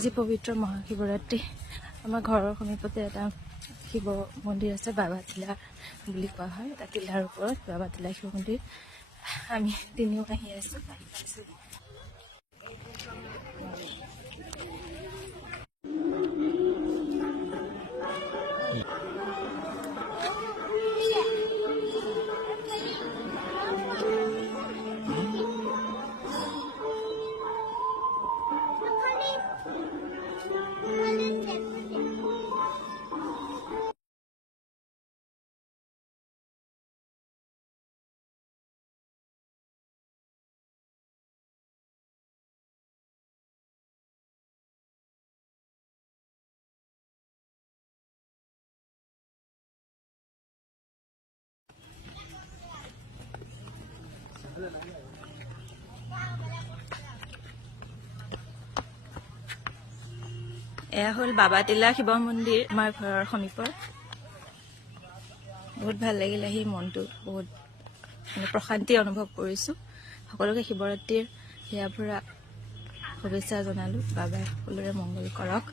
আজি পবিত্ৰ মহাশিৱৰাত্ৰি। আমাৰ ঘৰৰ সমীপতে এটা শিৱ মন্দিৰ আছে, বাবা টিলা বুলি কোৱা হয়। এটা টিলাৰ ওপৰত বাবা টিলা শিৱ মন্দিৰ। আমি তিনিও আহি আছো। এয়া হ'ল বাবা টিলা শিৱ মন্দিৰ, আমাৰ ঘৰৰ সমীপত। বহুত ভাল লাগিল আহি, মনটো বহুত প্ৰশান্তি অনুভৱ কৰিছোঁ। সকলোকে শিৱৰাত্ৰিৰ হিয়া ভৰা শুভেচ্ছা জনালোঁ। বাবাই সকলোৰে মংগল কৰক।